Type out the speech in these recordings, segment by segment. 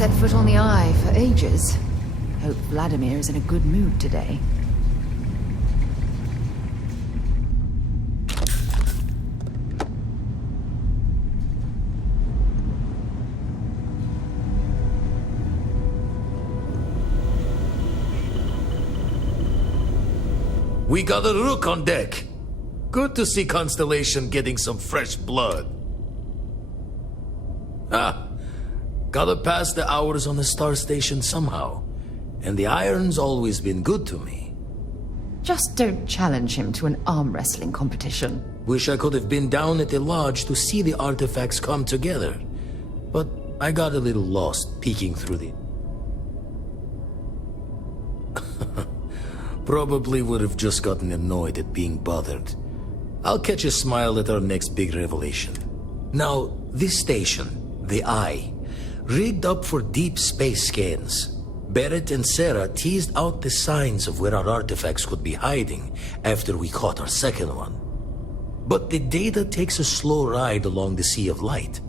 set foot on the Eye for ages. Hope Vladimir is in a good mood today. We got a rook on deck. Good to see Constellation getting some fresh blood. Gotta pass the hours on the star station somehow. And the iron's always been good to me. Just don't challenge him to an arm wrestling competition. Wish I could have been down at the lodge to see the artifacts come together. But I got a little lost peeking through the... Probably would have just gotten annoyed at being bothered. I'll catch a smile at our next big revelation. Now, this station, the Eye, rigged up for deep space scans. Barrett and Sarah teased out the signs of where our artifacts could be hiding after we caught our second one. But the data takes a slow ride along the Sea of Light.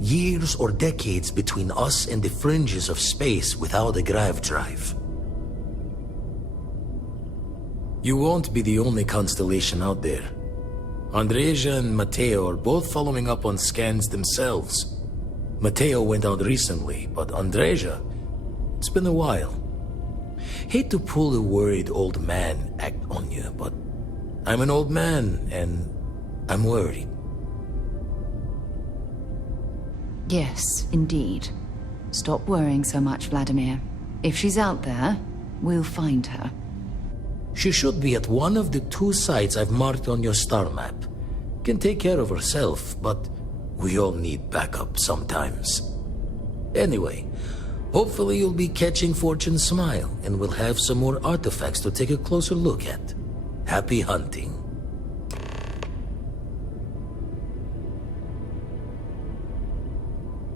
Years or decades between us and the fringes of space without a grav drive. You won't be the only constellation out there. Andreja and Matteo are both following up on scans themselves. Matteo went out recently, but Andreja, it's been a while. Hate to pull a worried old man act on you, but I'm an old man and I'm worried. Yes, indeed. Stop worrying so much, Vladimir. If she's out there, we'll find her. She should be at one of the 2 sites I've marked on your star map. Can take care of herself, but we all need backup sometimes. Anyway, hopefully you'll be catching Fortune's smile, and we'll have some more artifacts to take a closer look at. Happy hunting.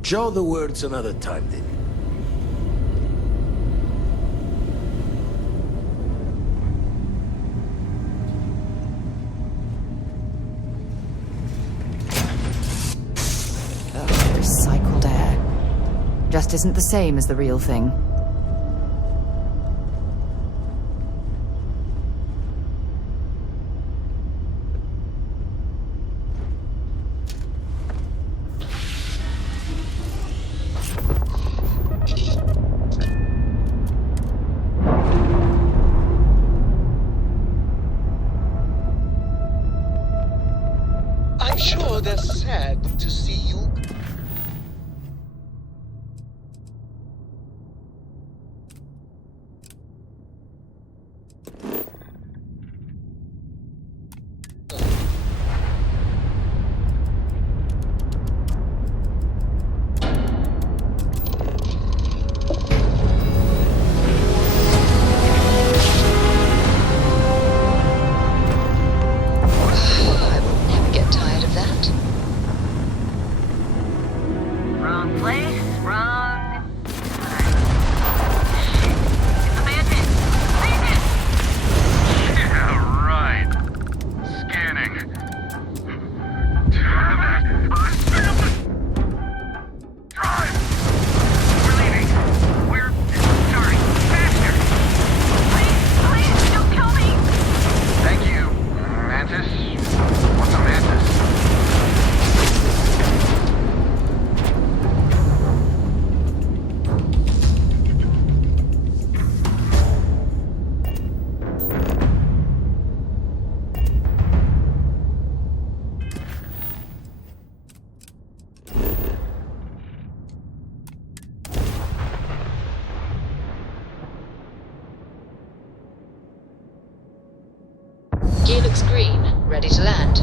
Jaw the words another time, then. Recycled air. Just isn't the same as the real thing. I'm sure they're sad to see you. Gear looks green, ready to land.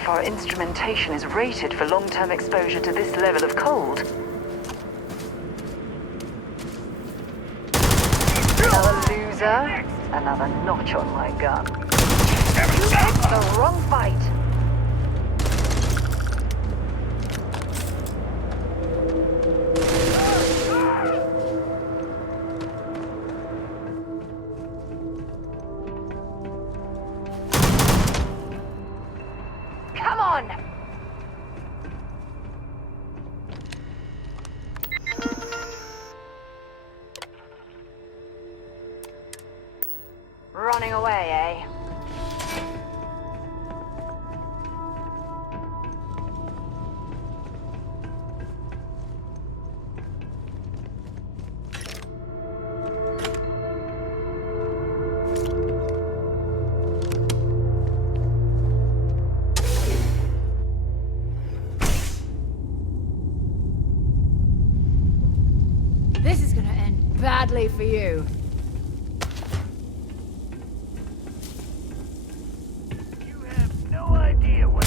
if our instrumentation is rated for long-term exposure to this level of cold. Another loser, another notch on my gun. You picked the wrong fight. Come on! Running away, eh? This is gonna end badly for you. You have no idea what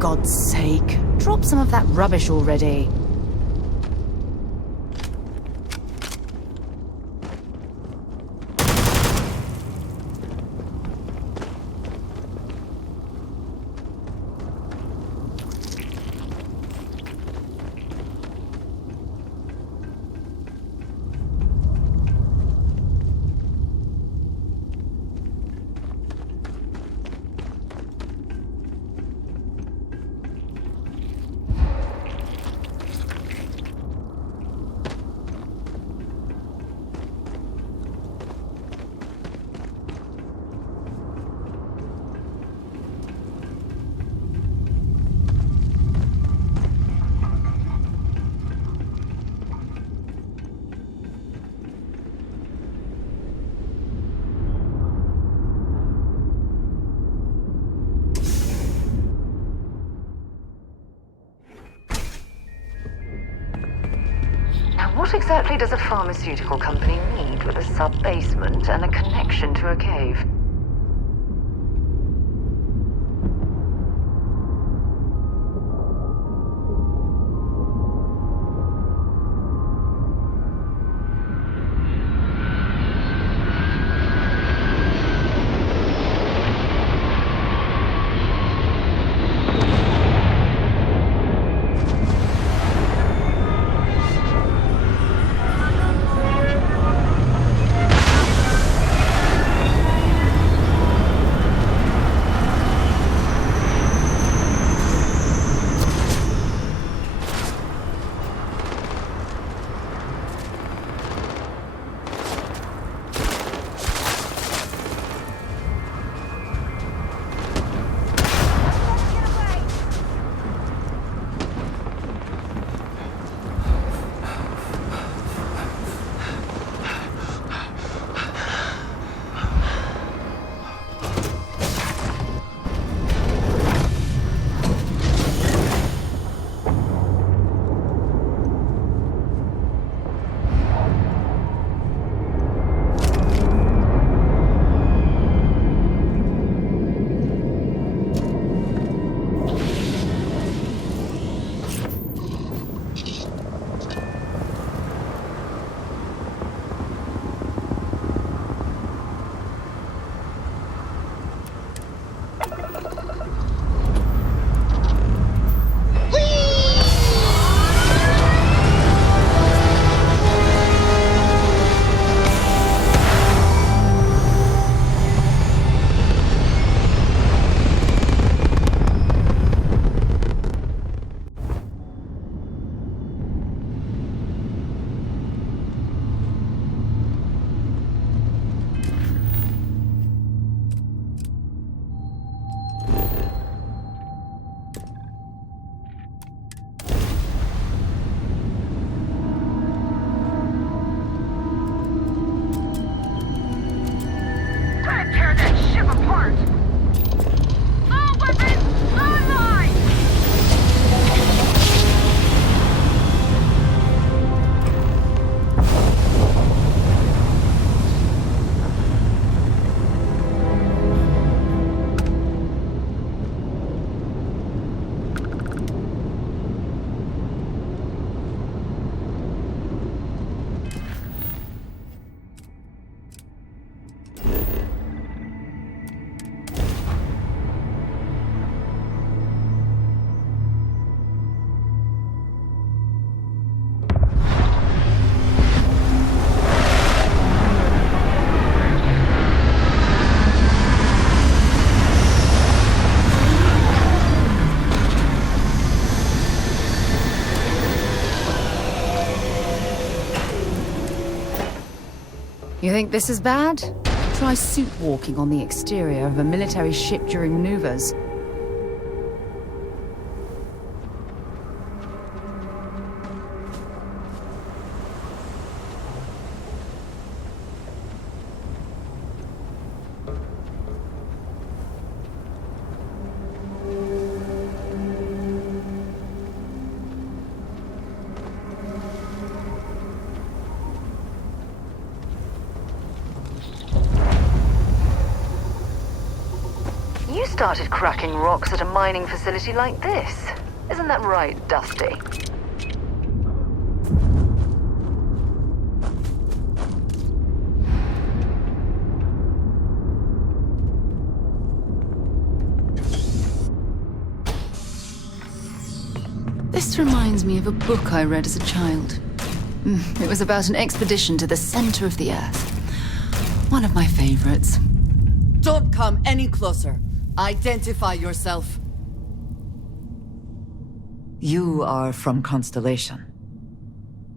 God's sake, drop some of that rubbish already. What exactly does a pharmaceutical company need with a sub-basement and a connection to a cave? apart! All weapons online! You think this is bad? Try suit walking on the exterior of a military ship during maneuvers. You started cracking rocks at a mining facility like this. Isn't that right, Dusty? This reminds me of a book I read as a child. It was about an expedition to the center of the Earth. One of my favorites. Don't come any closer. Identify yourself. You are from Constellation.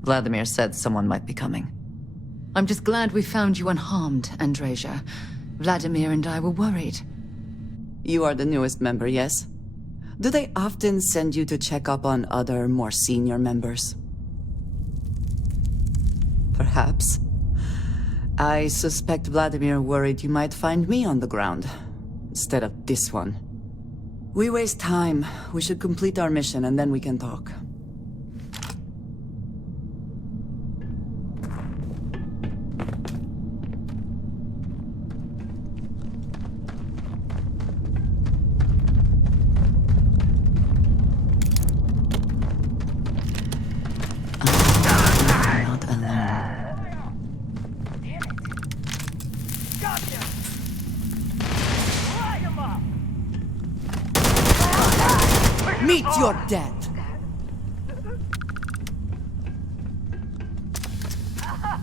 Vladimir said someone might be coming. I'm just glad we found you unharmed, Andreja. Vladimir and I were worried. You are the newest member, yes? Do they often send you to check up on other, more senior members? Perhaps. I suspect Vladimir worried you might find me on the ground, instead of this one. We waste time. We should complete our mission and then we can talk. Not alone. Gotcha! Light him up! Meet your death!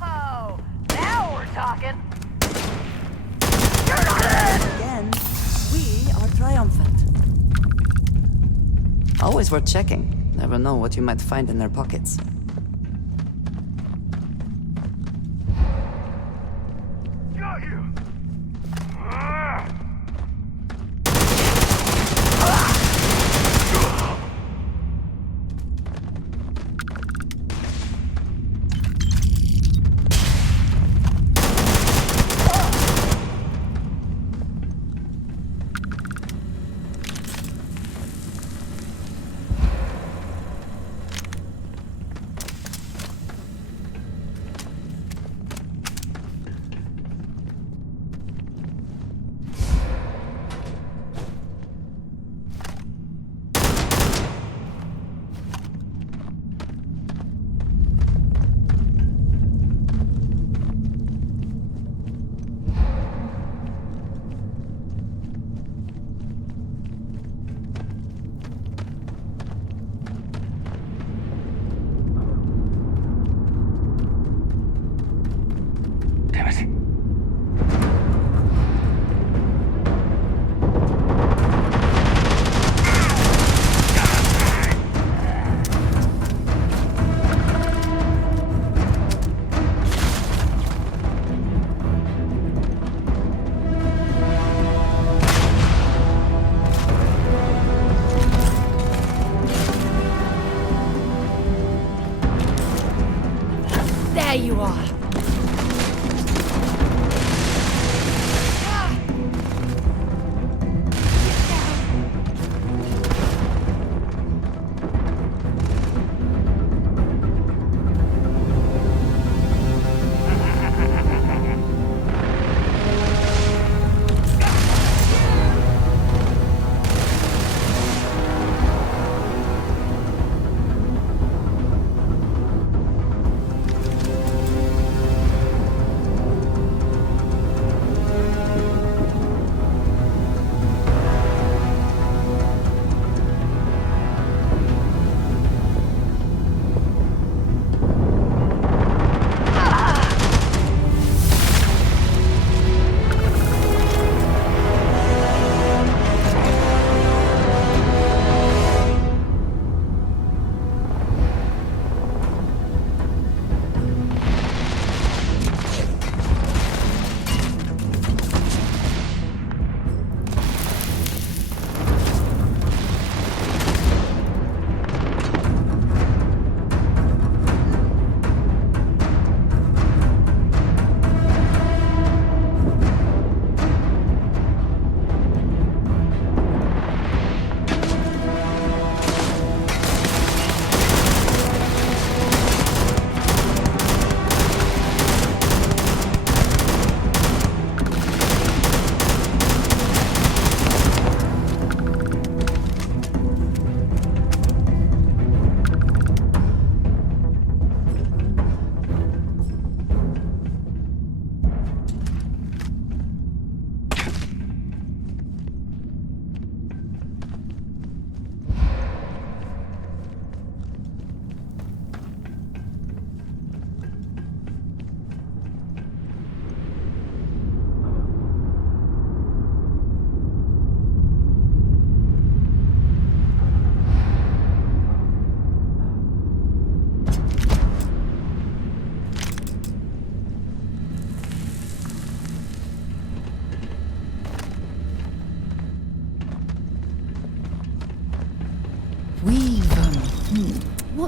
Oh, now we're talking! Again, we are triumphant. Always worth checking. Never know what you might find in their pockets. Got you! Damn it. There you are.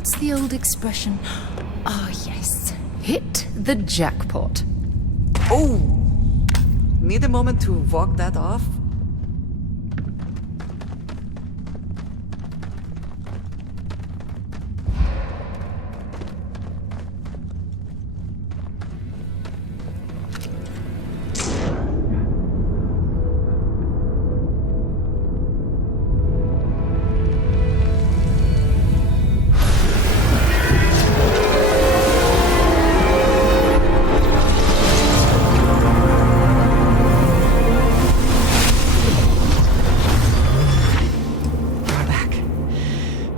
What's the old expression? Ah, yes. Hit the jackpot. Oh! Need a moment to walk that off?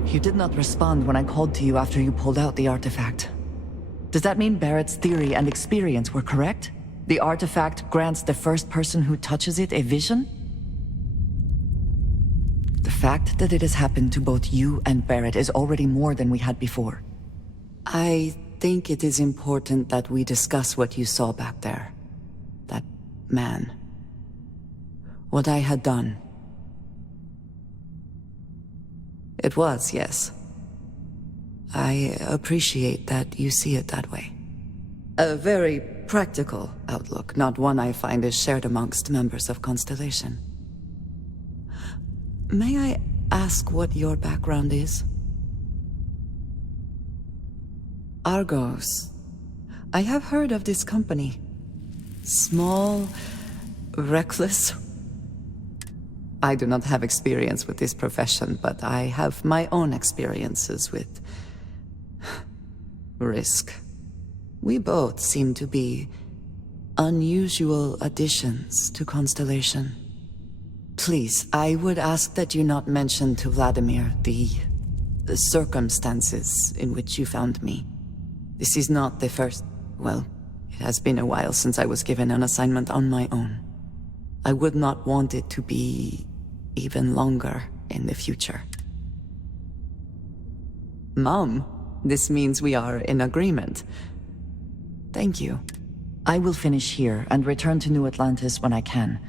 You did not respond when I called to you after you pulled out the artifact. Does that mean Barrett's theory and experience were correct? The artifact grants the first person who touches it a vision? The fact that it has happened to both you and Barrett is already more than we had before. I think it is important that we discuss what you saw back there. That man. What I had done. It was, yes. I appreciate that you see it that way. A very practical outlook, not one I find is shared amongst members of Constellation. May I ask what your background is? Argos. I have heard of this company. Small, reckless. I do not have experience with this profession, but I have my own experiences with risk. We both seem to be unusual additions to Constellation. Please, I would ask that you not mention to Vladimir the circumstances in which you found me. This is not the first... Well, it has been a while since I was given an assignment on my own. I would not want it to be even longer in the future. Mom, this means we are in agreement. Thank you. I will finish here and return to New Atlantis when I can.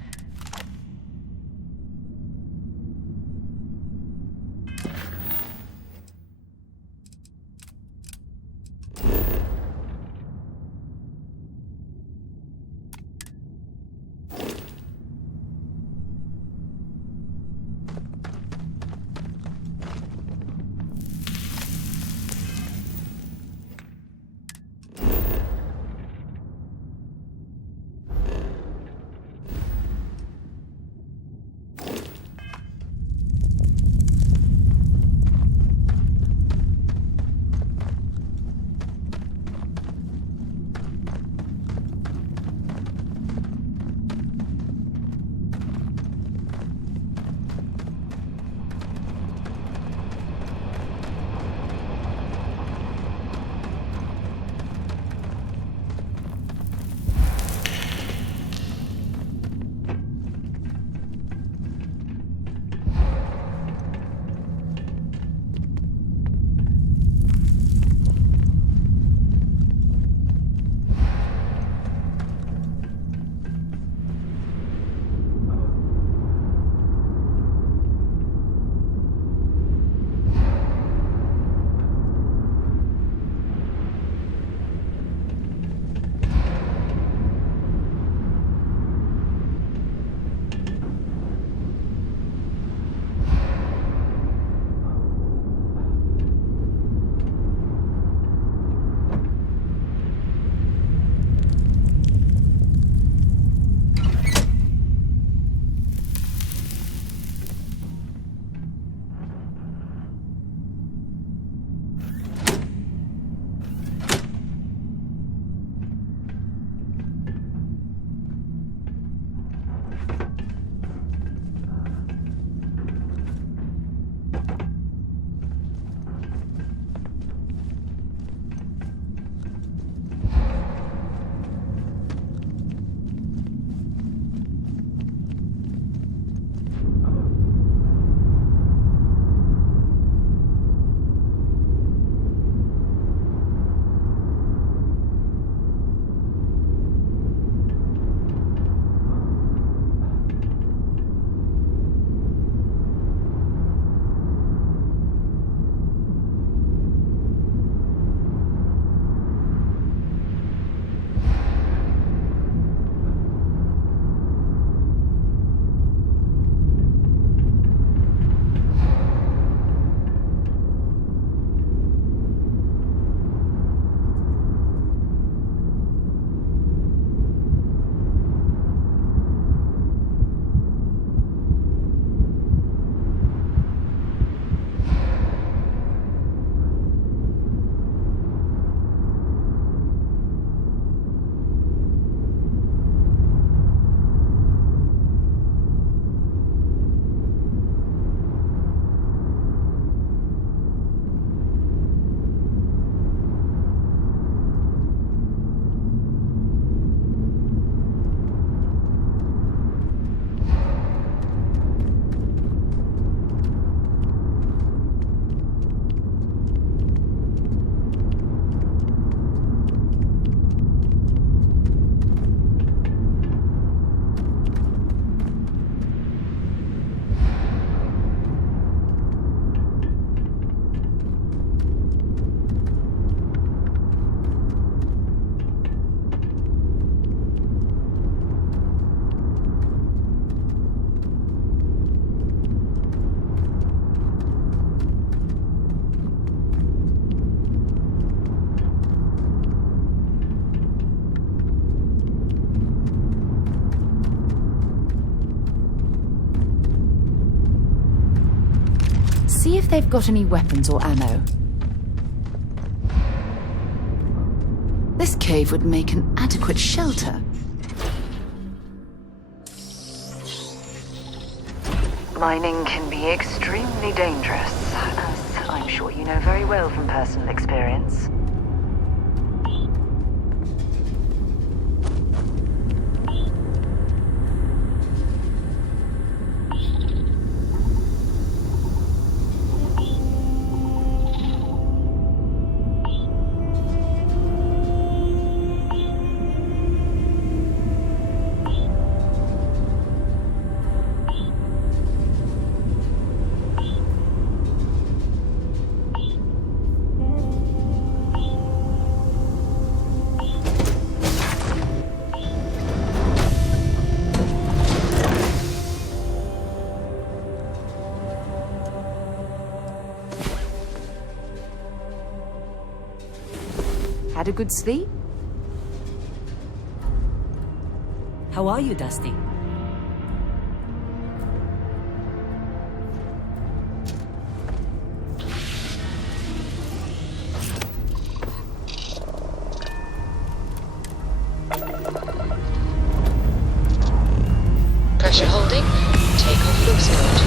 See if they've got any weapons or ammo. This cave would make an adequate shelter. Mining can be extremely dangerous, as I'm sure you know very well from personal experience. Had a good sleep? How are you, Dusty? Pressure holding. Takeoff looks good.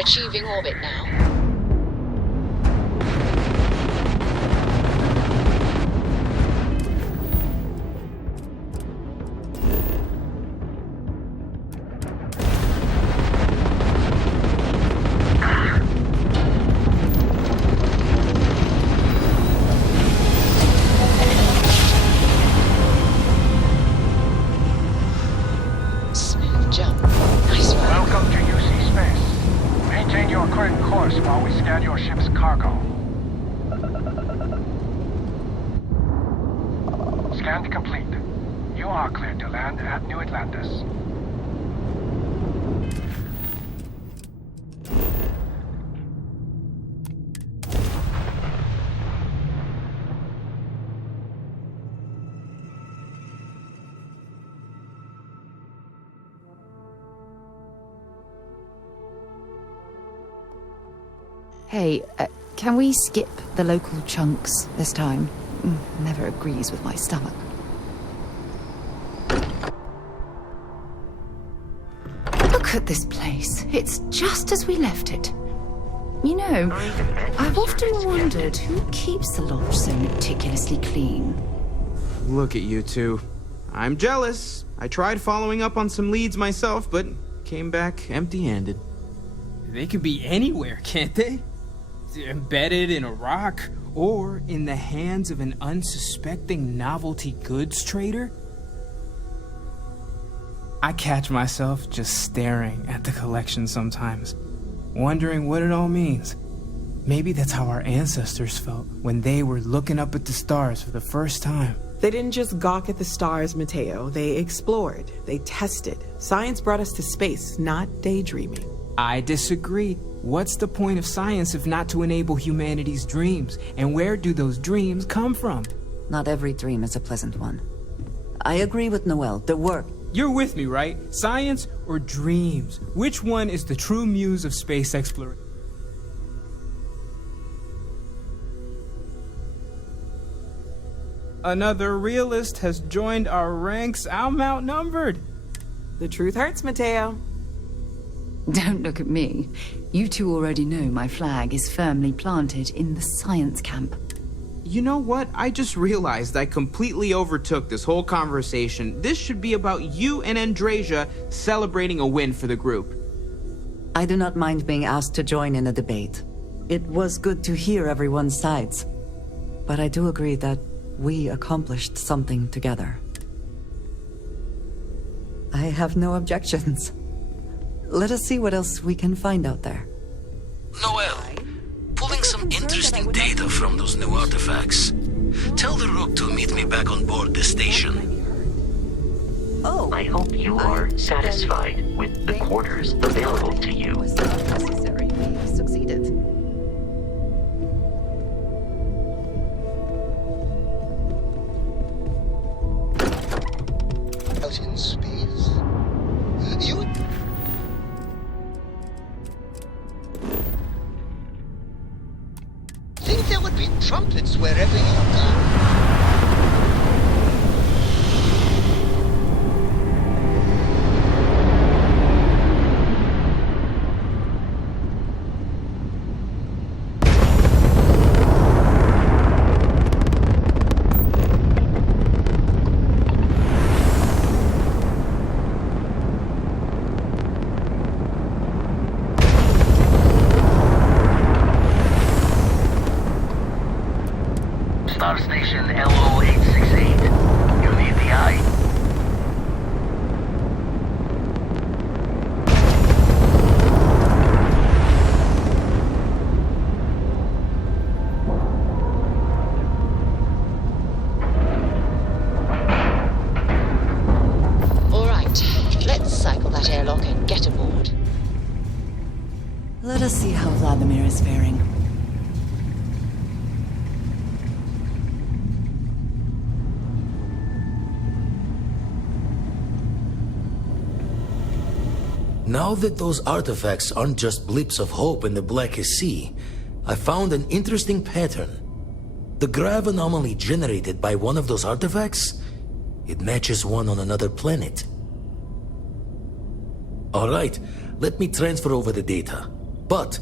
Achieving orbit now. Smooth jump. Nice one. Welcome to UC Space. Maintain your current course while we scan your ship's cargo. Scan complete. You are cleared to land at New Atlantis. Hey, can we skip the local chunks this time? Never agrees with my stomach. Look at this place. It's just as we left it. You know, I've often wondered who keeps the lodge so meticulously clean. Look at you two. I'm jealous. I tried following up on some leads myself, but came back empty-handed. They could be anywhere, can't they? Embedded in a rock, or in the hands of an unsuspecting novelty goods trader? I catch myself just staring at the collection sometimes, wondering what it all means. Maybe that's how our ancestors felt when they were looking up at the stars for the first time. They didn't just gawk at the stars, Mateo. They explored. They tested. Science brought us to space, not daydreaming. I disagree. What's the point of science if not to enable humanity's dreams? And where do those dreams come from? Not every dream is a pleasant one. I agree with Noel. The work. You're with me, right? Science or dreams? Which one is the true muse of space exploration? Another realist has joined our ranks. I'm outnumbered. The truth hurts, Mateo. Don't look at me. You two already know my flag is firmly planted in the science camp. You know what? I just realized I completely overtook this whole conversation. This should be about you and Andrasia celebrating a win for the group. I do not mind being asked to join in a debate. It was good to hear everyone's sides. But I do agree that we accomplished something together. I have no objections. Let us see what else we can find out there. Noel, pulling some interesting data from those new artifacts. Tell the Rook to meet me back on board the station. Oh, I hope you are satisfied with the quarters available to you. Was not necessary. We succeeded. please? You... think there would be trumpets wherever you go? Star Station LO868. You need the eye. All right, let's cycle that airlock and get aboard. Let us see how Vladimir is faring. Now that those artifacts aren't just blips of hope in the blackest sea, I found an interesting pattern. The grav anomaly generated by one of those artifacts, it matches one on another planet. Alright, let me transfer over the data. But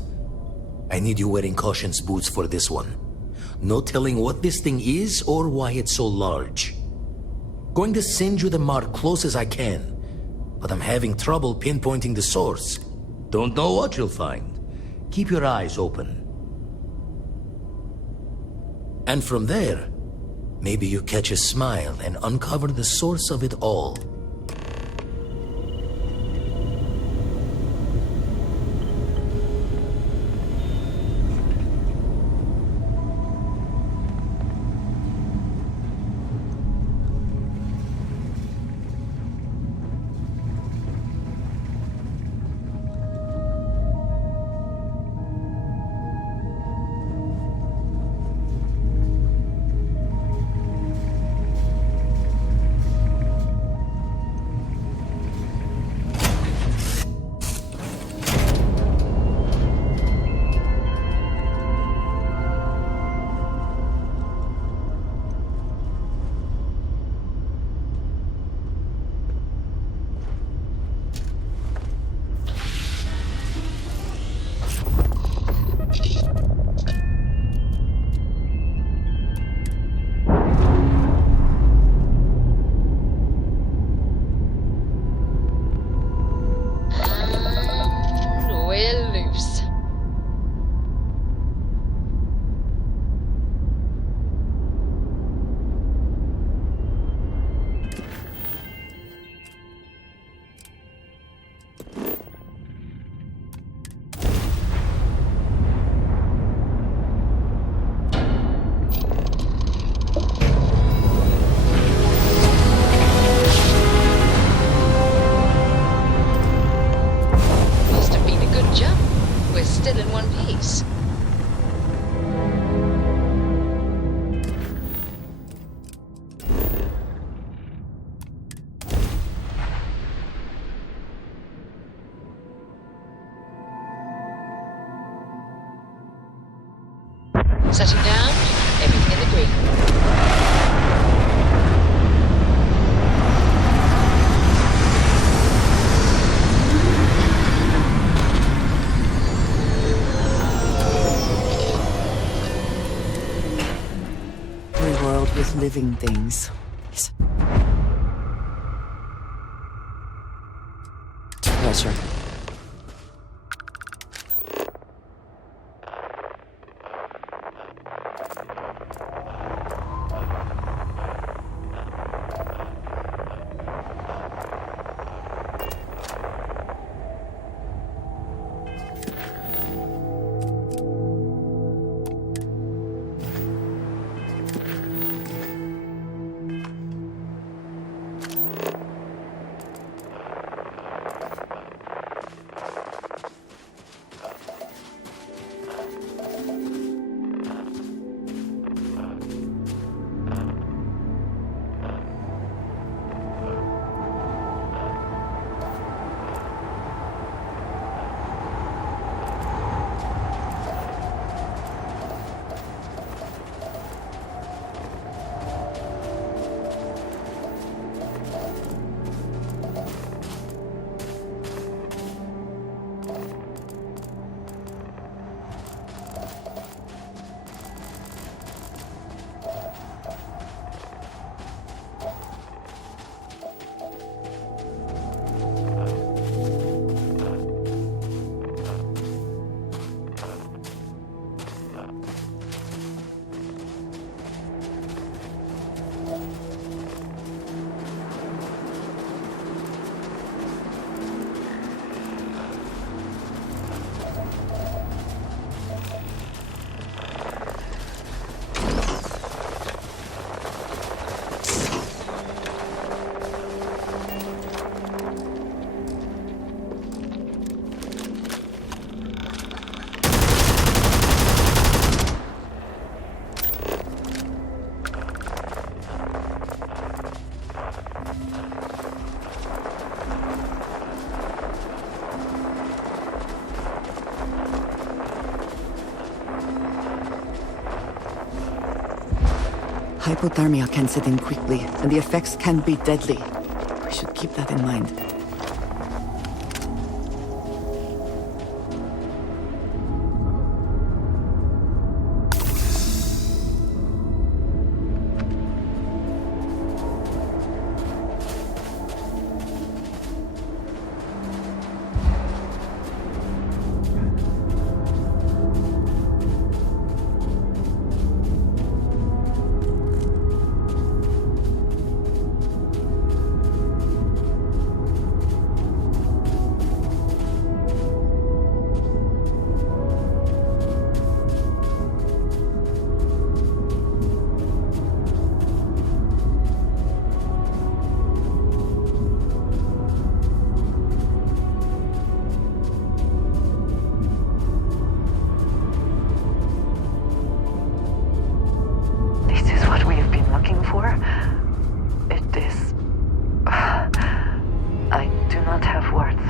I need you wearing caution's boots for this one. No telling what this thing is or why it's so large. Going to send you the mark close as I can, but I'm having trouble pinpointing the source. Don't know what you'll find. Keep your eyes open. And from there, maybe you catch a smile and uncover the source of it all. Setting down, everything in the green. A world with living things. Treasure. Hypothermia can set in quickly, and the effects can be deadly. We should keep that in mind. I do not have words.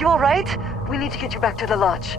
you alright? We need to get you back to the lodge.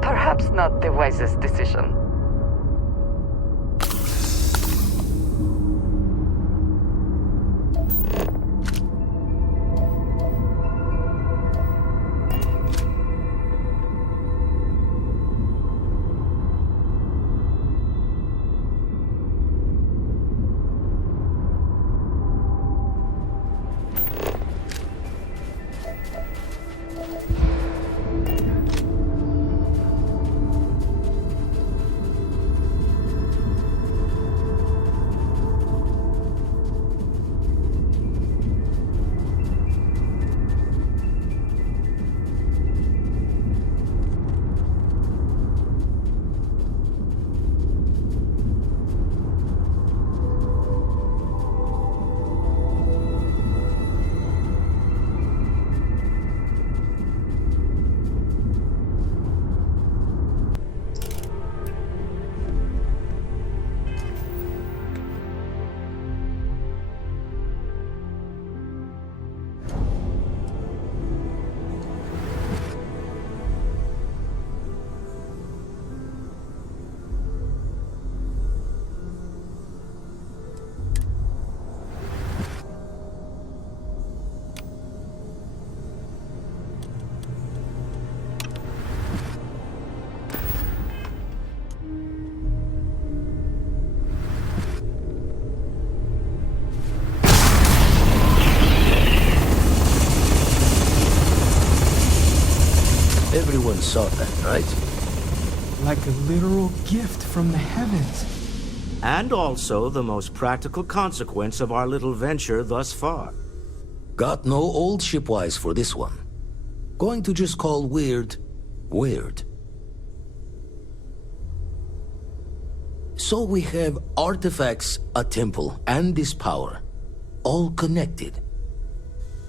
Perhaps not the wisest decision. Everyone saw that, right? Like a literal gift from the heavens. And also the most practical consequence of our little venture thus far. Got no old shipwise for this one. Going to just call weird, weird. So we have artifacts, a temple, and this power. All connected.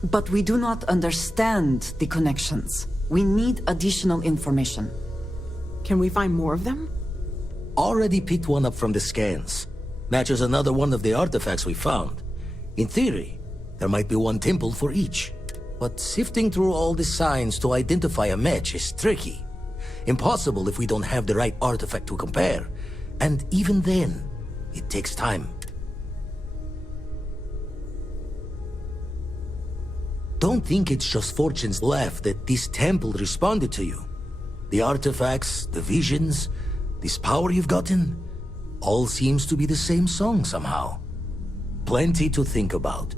But we do not understand the connections. We need additional information. Can we find more of them? Already picked one up from the scans. Matches another one of the artifacts we found. In theory, there might be one temple for each. But sifting through all the signs to identify a match is tricky. Impossible if we don't have the right artifact to compare. And even then, it takes time. Don't think it's just fortune's laugh that this temple responded to you. The artifacts, the visions, this power you've gotten, all seems to be the same song somehow. Plenty to think about.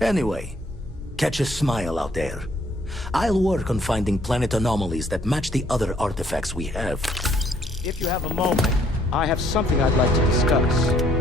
Anyway, catch a smile out there. I'll work on finding planet anomalies that match the other artifacts we have. If you have a moment, I have something I'd like to discuss.